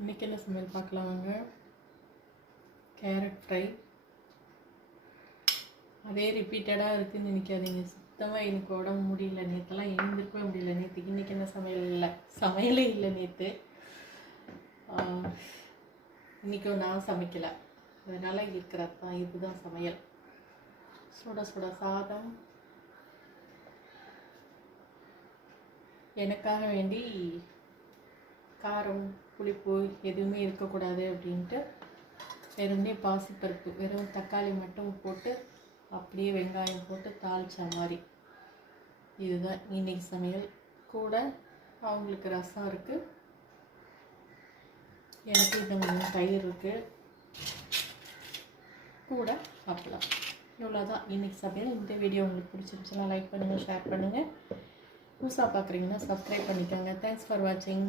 இன்றைக்கி என்ன சமையல் பார்க்கலாம் வாங்க. Carrot fry. அதே ரிப்பீட்டடாக இருக்குதுன்னு நினைக்காதீங்க. சுத்தமாக எனக்கு உடம்பு முடியல, நேற்றெல்லாம் எழுந்திருக்கவே முடியல. நேற்றுக்கு இன்றைக்கி என்ன சமையல் இல்லை, சமையலே இல்லை நேற்று. இன்றைக்கும் நான் சமைக்கலை, அதனால் இருக்கிறது தான். இதுதான் சமையல். சுட சுட சாதம். எனக்காக வேண்டி காரம் புளிப்பு எதுவுமே இருக்கக்கூடாது அப்படின்ட்டு வெறும்னே பாசிப்பருப்பு, வெறும் தக்காளி மட்டும் போட்டு அப்படியே வெங்காயம் போட்டு தாளிச்ச மாதிரி. இதுதான் இன்னைக்கு சமையல். கூட அவங்களுக்கு ரசம் இருக்குது, எனக்கு இந்த கொஞ்சம் தயிர் இருக்குது, கூட அப்பளம். இவ்வளோதான் இன்னைக்கு சமையல். இந்த வீடியோ உங்களுக்கு பிடிச்சிருந்துச்சுன்னா லைக் பண்ணுங்கள், ஷேர் பண்ணுங்கள். புதுசாக பார்க்குறீங்கன்னா சப்ஸ்கிரைப் பண்ணிக்கோங்க. தேங்க்ஸ் ஃபார் வாட்சிங்.